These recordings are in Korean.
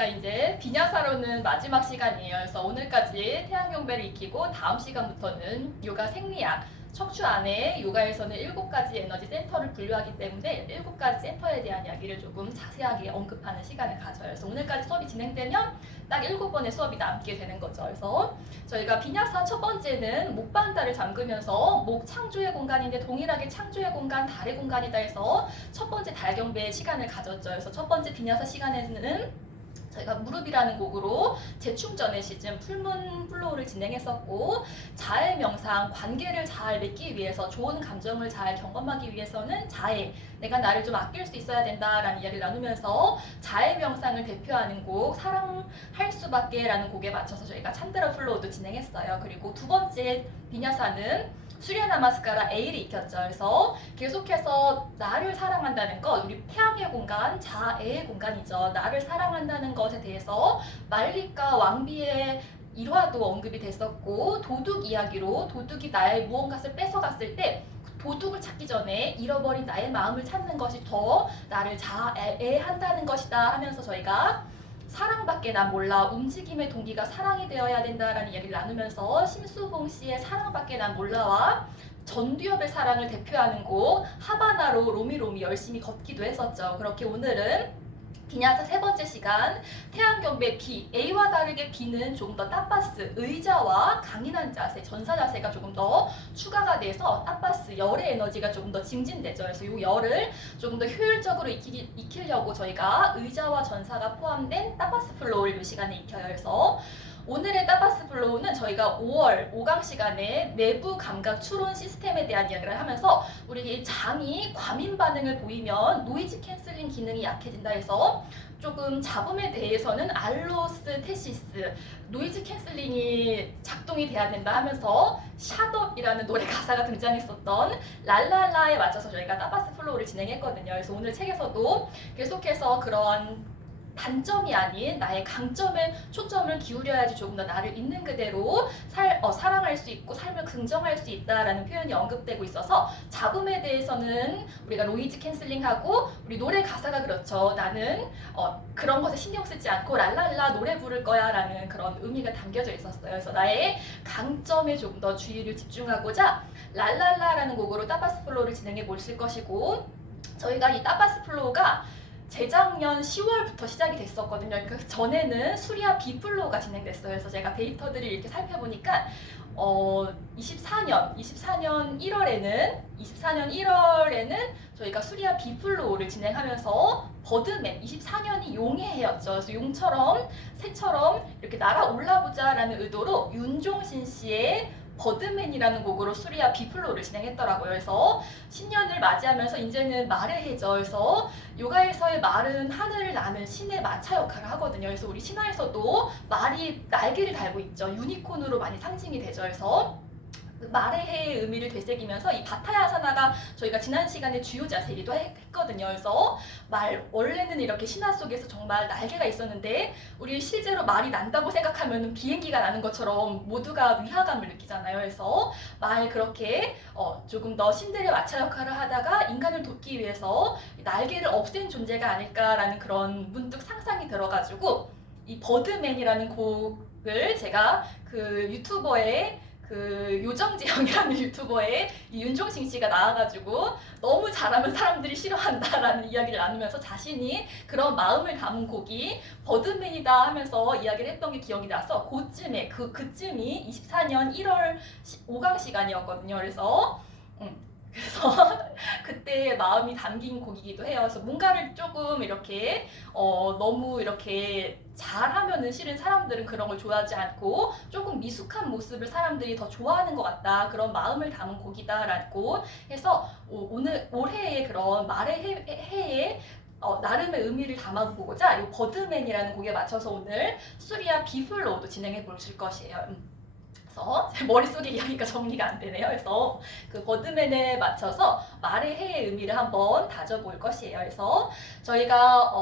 저희가 이제 비냐사로는 마지막 시간이에요. 그래서 오늘까지 태양경배를 익히고 다음 시간부터는 요가 생리학, 척추 안에 요가에서는 7가지 에너지 센터를 분류하기 때문에 7가지 센터에 대한 이야기를 조금 자세하게 언급하는 시간을 가져요. 그래서 오늘까지 수업이 진행되면 딱 7번의 수업이 남게 되는 거죠. 그래서 저희가 비냐사 첫 번째는 목 반달을 잠그면서 목 창조의 공간인데 동일하게 창조의 공간, 달의 공간이다 해서 첫 번째 달경배의 시간을 가졌죠. 그래서 첫 번째 비냐사 시간에는 저희가 무릎이라는 곡으로 재충전의 시즌 풀문 플로우를 진행했었고, 자해 명상, 관계를 잘 맺기 위해서 좋은 감정을 잘 경험하기 위해서는 자해, 내가 나를 좀 아낄 수 있어야 된다라는 이야기를 나누면서 자해 명상을 대표하는 곡 사랑할 수밖에 라는 곡에 맞춰서 저희가 찬드라 플로우도 진행했어요. 그리고 두 번째 비냐사는 수리야 나마스카라 A를 익혔죠. 그래서 계속해서 나를 사랑한다는 것, 우리 태양의 공간, 자애의 공간이죠. 나를 사랑한다는 것에 대해서 말리과 왕비의 일화도 언급이 됐었고, 도둑 이야기로 도둑이 나의 무언가를 뺏어갔을 때 도둑을 찾기 전에 잃어버린 나의 마음을 찾는 것이 더 나를 자애한다는 것이다 하면서 저희가 사랑밖에 난 몰라, 움직임의 동기가 사랑이 되어야 된다라는 이야기를 나누면서 심수봉 씨의 사랑밖에 난 몰라와 전두엽의 사랑을 대표하는 곡 하바나로 로미로미 열심히 걷기도 했었죠. 그렇게 오늘은 비냐사 세 번째 시간 태양경배 B, A와 다르게 B는 조금 더 따파스, 의자와 강인한 자세, 전사 자세가 조금 더 추가가 돼서 따파스, 열의 에너지가 조금 더 증진되죠. 그래서 이 열을 조금 더 효율적으로 익히려고 저희가 의자와 전사가 포함된 따파스 플로우를 이 시간에 익혀요. 그래서 오늘의 따파스 플로우는 저희가 5월 5강 시간에 내부 감각 추론 시스템에 대한 이야기를 하면서 우리 장이 과민 반응을 보이면 노이즈 캔슬링 기능이 약해진다 해서 조금 잡음에 대해서는 알로스테시스, 노이즈 캔슬링이 작동이 돼야 된다 하면서 샷업이라는 노래 가사가 등장했었던 랄랄라에 맞춰서 저희가 따파스 플로우를 진행했거든요. 그래서 오늘 책에서도 계속해서 그런 단점이 아닌 나의 강점에 초점을 기울여야지 조금 더 나를 있는 그대로 사랑할 수 있고 삶을 긍정할 수 있다라는 표현이 언급되고 있어서 잡음에 대해서는 우리가 노이즈 캔슬링하고 우리 노래 가사가 그렇죠. 나는 그런 것에 신경 쓰지 않고 랄랄라 노래 부를 거야 라는 그런 의미가 담겨져 있었어요. 그래서 나의 강점에 조금 더 주의를 집중하고자 랄랄라라는 곡으로 따파스 플로우를 진행해 보실 것이고, 저희가 이 따파스 플로우가 재작년 10월부터 시작이 됐었거든요. 그 전에는 수리아 B 플로우가 진행됐어요. 그래서 제가 데이터들을 이렇게 살펴보니까 24년 1월에는 저희가 수리아 B 플로우를 진행하면서 버드맨 24년이 용의 해였죠. 그래서 용처럼 새처럼 이렇게 날아올라보자라는 의도로 윤종신 씨의 버드맨이라는 곡으로 수리아 비플로우를 진행했더라고요. 그래서 신년을 맞이하면서 이제는 말의 해죠. 그래서 요가에서의 말은 하늘을 나는 신의 마차 역할을 하거든요. 그래서 우리 신화에서도 말이 날개를 달고 있죠. 유니콘으로 많이 상징이 되죠. 그래서 말의 해의 의미를 되새기면서 이 바타야사나가 저희가 지난 시간에 주요 자세이기도 했거든요. 그래서 원래는 이렇게 신화 속에서 정말 날개가 있었는데 우리 실제로 말이 난다고 생각하면 비행기가 나는 것처럼 모두가 위화감을 느끼잖아요. 그래서 그렇게 조금 더 신들의 마차 역할을 하다가 인간을 돕기 위해서 날개를 없앤 존재가 아닐까라는 그런 문득 상상이 들어가지고 이 버드맨이라는 곡을 제가 그 유튜버의 그 요정지영이라는 유튜버에 이 윤종신 씨가 나와가지고 너무 잘하면 사람들이 싫어한다라는 이야기를 나누면서 자신이 그런 마음을 담은 곡이 버드맨이다 하면서 이야기를 했던 게 기억이 나서 그쯤에 그쯤이 24년 1월 5강 시간이었거든요. 그래서 그때 마음이 담긴 곡이기도 해요. 그래서 뭔가를 조금 이렇게 너무 이렇게 잘하면은 실은 사람들은 그런 걸 좋아하지 않고 조금 미숙한 모습을 사람들이 더 좋아하는 것 같다. 그런 마음을 담은 곡이다라고 해서 올해의 그런 말의 해에 나름의 의미를 담아보고자 이 버드맨이라는 곡에 맞춰서 오늘 수리아 비플로우도 진행해 보실 것이에요. 그래서 제 머릿속에 이야기가 정리가 안 되네요. 그래서 그 버드맨에 맞춰서 말의 해의 의미를 한번 다져볼 것이에요. 그래서 저희가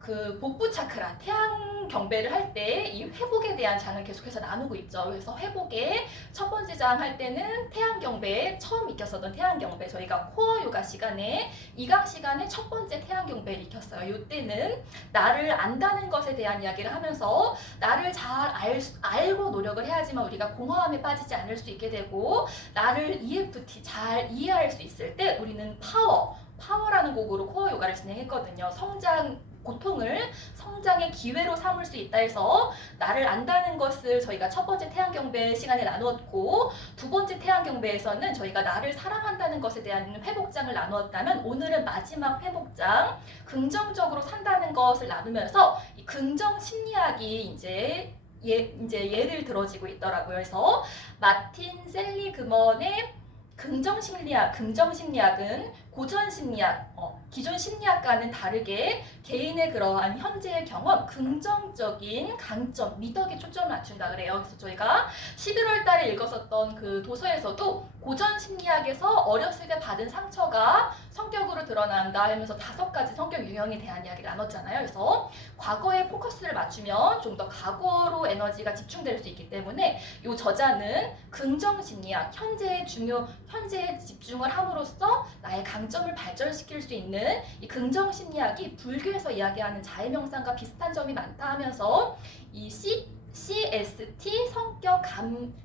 그 복부 차크라, 태양 경배를 할 때 이 회복에 대한 장을 계속해서 나누고 있죠. 그래서 회복의 첫 번째 장 할 때는 태양 경배에 처음 익혔었던 태양 경배, 저희가 코어 요가 시간에 2강 시간에 첫 번째 태양 경배를 익혔어요. 이때는 나를 안다는 것에 대한 이야기를 하면서 나를 잘 알고 노력을 해야지만 우리가 공허함에 빠지지 않을 수 있게 되고, 나를 EFT 잘 이해할 수 있을 때 우리는 파워라는 곡으로 코어 요가를 진행했거든요. 고통을 성장의 기회로 삼을 수 있다 해서 나를 안다는 것을 저희가 첫 번째 태양경배 시간에 나누었고, 두 번째 태양경배에서는 저희가 나를 사랑한다는 것에 대한 회복장을 나누었다면, 오늘은 마지막 회복장 긍정적으로 산다는 것을 나누면서 이 긍정 심리학이 이제 예를 들어지고 있더라고요. 그래서 마틴 셀리그먼의 긍정심리학은 고전 심리학, 기존 심리학과는 다르게 개인의 그러한 현재의 경험, 긍정적인 강점, 미덕에 초점을 맞춘다 그래요. 그래서 저희가 11월 달에 읽었었던 그 도서에서도 고전 심리학에서 어렸을 때 받은 상처가 성격으로 드러난다 하면서 5가지 성격 유형에 대한 이야기를 나눴잖아요. 그래서 과거에 포커스를 맞추면 좀 더 과거로 에너지가 집중될 수 있기 때문에 이 저자는 긍정 심리학, 현재에 집중을 함으로써 나의 강점을 발전시킬 수 있는 이 긍정 심리학이 불교에서 이야기하는 자해 명상과 비슷한 점이 많다 하면서 이 CST 성격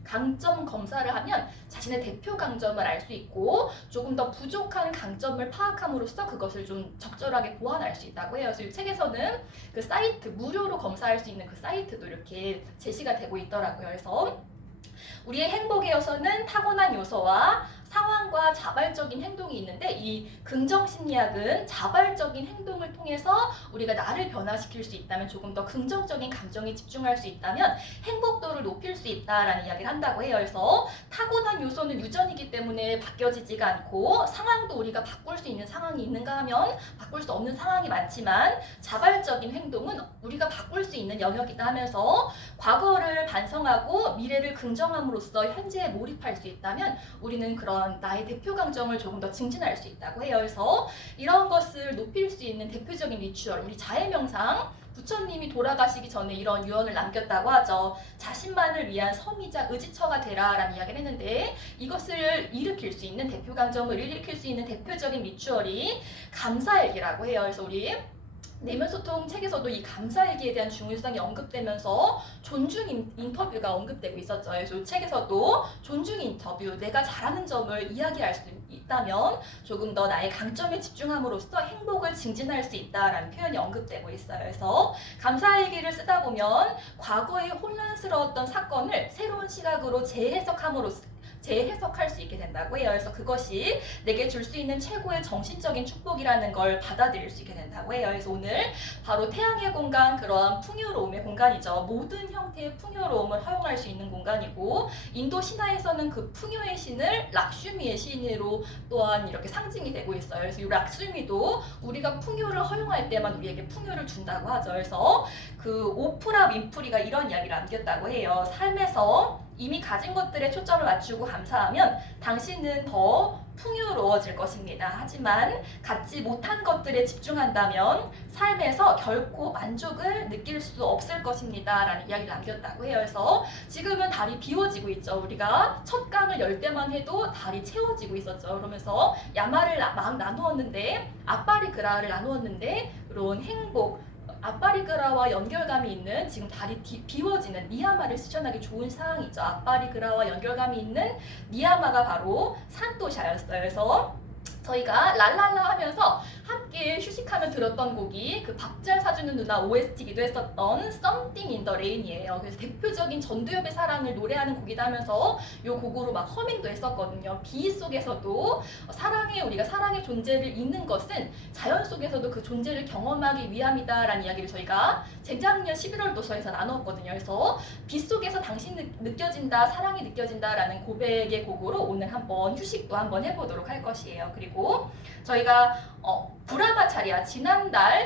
강점 검사를 하면 자신의 대표 강점을 알 수 있고, 조금 더 부족한 강점을 파악함으로써 그것을 좀 적절하게 보완할 수 있다고 해요. 그래서 이 책에서는 그 사이트, 무료로 검사할 수 있는 그 사이트도 이렇게 제시가 되고 있더라고요. 그래서 우리의 행복에서는 타고난 요소와 상황과 자발적인 행동이 있는데, 이 긍정심리학은 자발적인 행동을 통해서 우리가 나를 변화시킬 수 있다면, 조금 더 긍정적인 감정에 집중할 수 있다면 행복도를 높일 수 있다라는 이야기를 한다고 해요. 그래서 타고난 요소는 유전이기 때문에 바뀌어지지가 않고, 상황도 우리가 바꿀 수 있는 상황이 있는가 하면 바꿀 수 없는 상황이 많지만, 자발적인 행동은 우리가 바꿀 수 있는 영역이다 하면서 과거를 반성하고 미래를 긍정함으로써 현재에 몰입할 수 있다면 우리는 그런 나의 대표 강점을 조금 더 증진할 수 있다고 해요. 그래서 이런 것을 높일 수 있는 대표적인 리추얼, 우리 자해 명상, 부처님이 돌아가시기 전에 이런 유언을 남겼다고 하죠. 자신만을 위한 섬이자 의지처가 되라라는 이야기를 했는데, 이것을 일으킬 수 있는 대표 강점을 일으킬 수 있는 대표적인 리추얼이 감사일기라고 해요. 그래서 우리 내면소통 책에서도 이 감사일기에 대한 중요성이 언급되면서 존중 인터뷰가 언급되고 있었죠. 그래서 책에서도 존중 인터뷰, 내가 잘하는 점을 이야기할 수 있다면 조금 더 나의 강점에 집중함으로써 행복을 증진할 수 있다라는 표현이 언급되고 있어요. 그래서 감사일기를 쓰다 보면 과거의 혼란스러웠던 사건을 새로운 시각으로 재해석할 수 있게 된다고 해요. 그래서 그것이 내게 줄 수 있는 최고의 정신적인 축복이라는 걸 받아들일 수 있게 된다고 해요. 그래서 오늘 바로 태양의 공간, 그러한 풍요로움의 공간이죠. 모든 형태의 풍요로움을 허용할 수 있는 공간이고, 인도 신화에서는 그 풍요의 신을 락슈미의 신으로 또한 이렇게 상징이 되고 있어요. 그래서 이 락슈미도 우리가 풍요를 허용할 때만 우리에게 풍요를 준다고 하죠. 그래서 그 오프라 윈프리가 이런 이야기를 남겼다고 해요. 삶에서 이미 가진 것들에 초점을 맞추고 감사하면 당신은 더 풍요로워질 것입니다. 하지만 갖지 못한 것들에 집중한다면 삶에서 결코 만족을 느낄 수 없을 것입니다. 라는 이야기를 남겼다고 해요. 그래서 지금은 달이 비워지고 있죠. 우리가 첫 강을 열 때만 해도 달이 채워지고 있었죠. 그러면서 야마를 막 나누었는데, 아빠리그라를 나누었는데, 그런 행복, 아빠리그라와 연결감이 있는, 지금 달이 비워지는 니야마를 실천하기 좋은 상황이죠. 아빠리그라와 연결감이 있는 니야마가 바로 산토샤였어요. 그래서 저희가 랄랄라 하면서 함께 휴식하며 들었던 곡이 그 밥 잘 사주는 누나 OST기도 했었던 Something in the Rain이에요. 그래서 대표적인 전두엽의 사랑을 노래하는 곡이다 하면서 이 곡으로 막 허밍도 했었거든요. 비 속에서도 우리가 사랑의 존재를 잊는 것은 자연 속에서도 그 존재를 경험하기 위함이다라는 이야기를 저희가 재작년 11월 도서에서 나누었거든요. 그래서 비 속에서 당신이 느껴진다, 사랑이 느껴진다라는 고백의 곡으로 오늘 한번 휴식도 한번 해보도록 할 것이에요. 그리고 저희가 브라마차리아, 지난달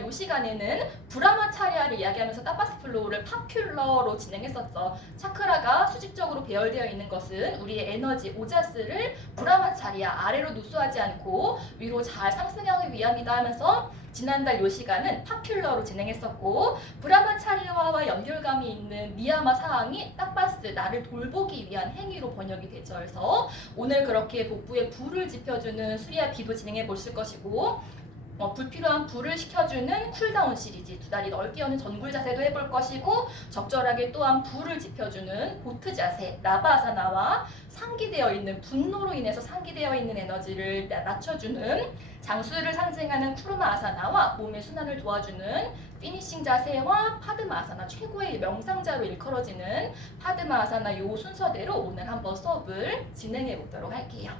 요 시간에는 브라마차리아를 이야기하면서 타파스 플로우를 파퓰러로 진행했었죠. 차크라가 수직적으로 배열되어 있는 것은 우리의 에너지 오자스를 브라마차리아 아래로 누수하지 않고 위로 잘 상승하기 위함이다 하면서 지난달 요 시간은 파퓰러로 진행했었고, 브라마차리아와 연결감이 있는 니야마 사항이 타파스 나를 돌보기 위한 행위로 번역이 되죠. 그래서 오늘 그렇게 복부에 불을 지펴주는 수리아 비도 진행해 보실 것이고, 불필요한 불을 식혀주는 쿨다운 시리즈, 두 다리 넓게 여는 전굴 자세도 해볼 것이고, 적절하게 또한 불을 지펴주는 보트 자세, 라바아사나와 상기되어 있는 분노로 인해서 상기되어 있는 에너지를 낮춰주는 장수를 상징하는 쿠르마 아사나와 몸의 순환을 도와주는 피니싱 자세와 파드마 아사나, 최고의 명상자로 일컬어지는 파드마 아사나 요 순서대로 오늘 한번 수업을 진행해 보도록 할게요.